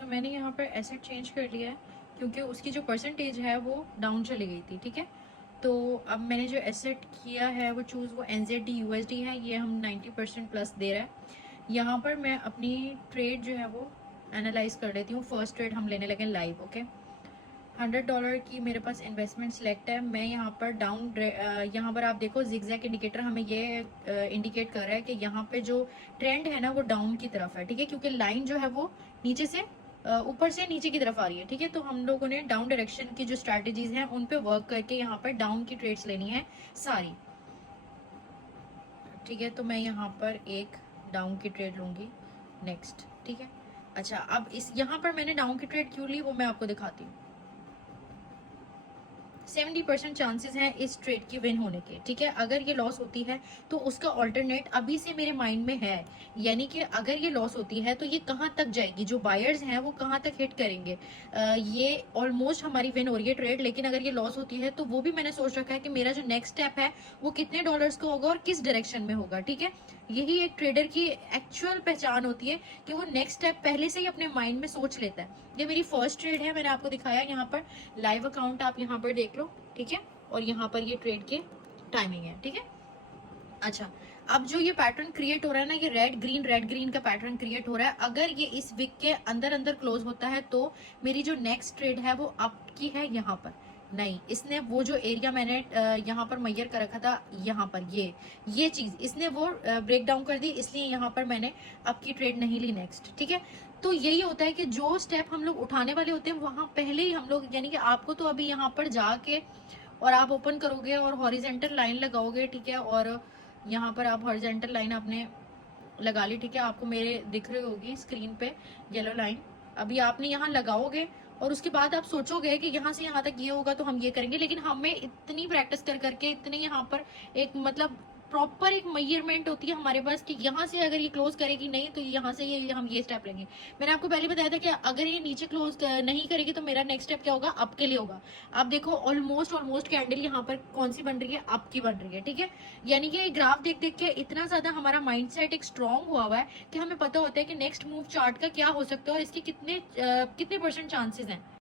सो मैंने यहाँ पर एसेट चेंज कर लिया है क्योंकि उसकी जो परसेंटेज है वो डाउन चली गई थी, ठीक है। तो अब मैंने जो एसेट किया है वो चूज़ वो NZD USD है, ये हम 90% प्लस दे रहा है। यहाँ पर मैं अपनी ट्रेड जो है वो एनालाइज कर लेती हूँ। फर्स्ट ट्रेड हम लेने लगे लाइव, ओके। $100 की मेरे पास इन्वेस्टमेंट सेलेक्ट है। मैं यहाँ पर यहाँ पर आप देखो जिगजैग इंडिकेटर हमें ये इंडिकेट कर रहा है कि यहाँ पे जो ट्रेंड है ना वो डाउन की तरफ है, ठीक है, क्योंकि लाइन जो है वो नीचे से ऊपर से नीचे की तरफ आ रही है, ठीक है। तो हम लोगों ने डाउन डायरेक्शन की जो स्ट्रैटेजीज हैं उन पे वर्क करके यहाँ पर डाउन की ट्रेड्स लेनी है सारी, ठीक है। तो मैं यहाँ पर एक डाउन की ट्रेड लूंगी नेक्स्ट, ठीक है। अच्छा, अब इस यहाँ पर मैंने डाउन की ट्रेड क्यों ली वो मैं आपको दिखाती हूँ। 70% चांसेस हैं इस ट्रेड की विन होने के, ठीक है। अगर ये लॉस होती है तो उसका ऑल्टरनेट अभी से मेरे माइंड में है, यानी कि अगर ये लॉस होती है तो ये कहाँ तक जाएगी, जो बायर्स हैं वो कहाँ तक हिट करेंगे। ये ऑलमोस्ट हमारी विन हो रही है ट्रेड, लेकिन अगर ये लॉस होती है तो वो भी मैंने सोच रखा है कि मेरा जो नेक्स्ट स्टेप है वो कितने डॉलर्स का होगा और किस डायरेक्शन में होगा, ठीक है। यही एक ट्रेडर की एक्चुअल पहचान होती है कि वो नेक्स्ट स्टेप पहले से ही अपने माइंड में सोच लेता है। ये मेरी फर्स्ट ट्रेड है, मैंने आपको दिखाया यहाँ पर लाइव अकाउंट, आप यहाँ पर देख लो, ठीक है। और यहाँ पर ये ट्रेड के टाइमिंग है, ठीक है। अच्छा, अब जो ये पैटर्न क्रिएट हो रहा है ना, ये रेड ग्रीन का पैटर्न क्रिएट हो रहा है। अगर ये इस वीक के अंदर अंदर क्लोज होता है तो मेरी जो नेक्स्ट ट्रेड है वो अप की है यहाँ पर। नहीं, इसने वो जो एरिया मैंने यहाँ पर मैयर कर रखा था, यहाँ पर ये चीज इसने वो ब्रेक डाउन कर दी, इसलिए यहाँ पर मैंने अप की ट्रेड नहीं ली नेक्स्ट, ठीक है। तो यही होता है कि जो स्टेप हम लोग उठाने वाले होते हैं वहां पहले ही हम लोग, यानी कि आपको तो अभी यहाँ पर जाके और आप ओपन करोगे और हॉरिजेंटल लाइन लगाओगे, ठीक है। और यहाँ पर आप हॉरिजेंटल लाइन आपने लगा ली, ठीक है। आपको मेरे दिख रही होगी स्क्रीन पे येलो लाइन, अभी आपने यहाँ लगाओगे और उसके बाद आप सोचोगे कि यहाँ से यहाँ तक ये होगा तो हम ये करेंगे, लेकिन हमें इतनी प्रैक्टिस कर करके इतने यहाँ पर एक मतलब प्रॉपर एक मेजरमेंट होती है हमारे पास कि यहाँ से अगर ये क्लोज करेगी नहीं तो यहाँ से ये हम ये स्टेप लेंगे। मैंने आपको पहले बताया था कि अगर ये नीचे क्लोज नहीं करेगी तो मेरा नेक्स्ट स्टेप क्या होगा, अप के लिए होगा। अब देखो ऑलमोस्ट कैंडल यहाँ पर कौन सी बन रही है, अप की बन रही है, ठीक है। यानी कि ग्राफ देख देख के इतना ज्यादा हमारा माइंडसेट एक स्ट्रांग हुआ है कि हमें पता होता है कि नेक्स्ट मूव चार्ट का क्या हो सकता है और इसके कितने परसेंट चांसेस हैं।